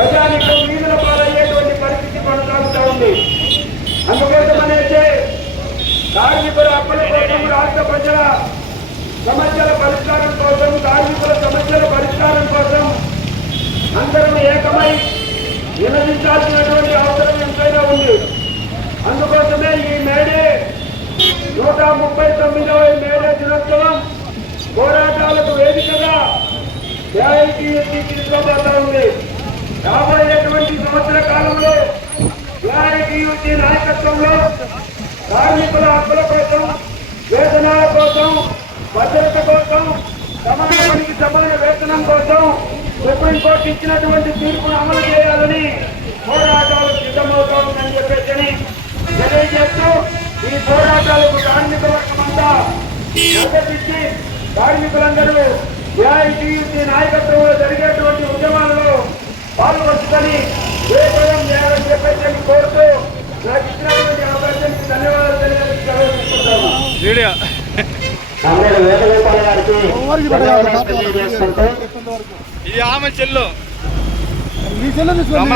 ప్రజానికి వీధుల పాలయ్యేటువంటి పరిస్థితి కొనసాగుతూ ఉంది. అందుకోసమనైతే కార్మికుల అప్పుల కోసం రాష్ట్ర ప్రజల సమస్యల పరిష్కారం కోసం కార్మికుల సమస్యల పరిష్కారం కోసం అందరం ఏకమై విభజించాల్సినటువంటి అవసరం ఎంతైనా ఉంది. అందుకోసమే ఈ మేడే నూట ముప్పై తొమ్మిదవ మేడే దినోత్సవం పోరాటాలకు వేదికగా న్యాయం తీసుకోబడతా ఉంది. రాబోయేటువంటి సంవత్సర కాలంలో ఏఐటీయూసీ నాయకత్వంలో కార్మికుల హక్కుల కోసం వేతనాల కోసం భద్రత కోసం సమాజానికి సమాన వేతనం కోసం సుప్రీంకోర్టు ఇచ్చినటువంటి తీర్పును అమలు చేయాలని పోరాటాలు సిద్ధమవుతా ఉందని చెప్పేసి తెలియజేస్తూ ఈ పోరాటాలకు కార్మిక వర్గమంతా మద్దతిచ్చి కార్మికులందరూ ఏఐటీయూసీ నాయకత్వంలో జరిగేటువంటి పాల్గొంచుకొని వేగం చేయాలని చెప్పేసి కోరుతూ నాకు ఇచ్చినటువంటి అవకాశానికి ధన్యవాదాలు తెలియజేస్తున్నాను వీడియో తమ్ముడు వేణుగోపాల్ గారికి ధన్యవాదాలు తెలియజేసుకుంటూ ఇది ఆమె చెల్లు. నీ చెల్లె తీసుకోండి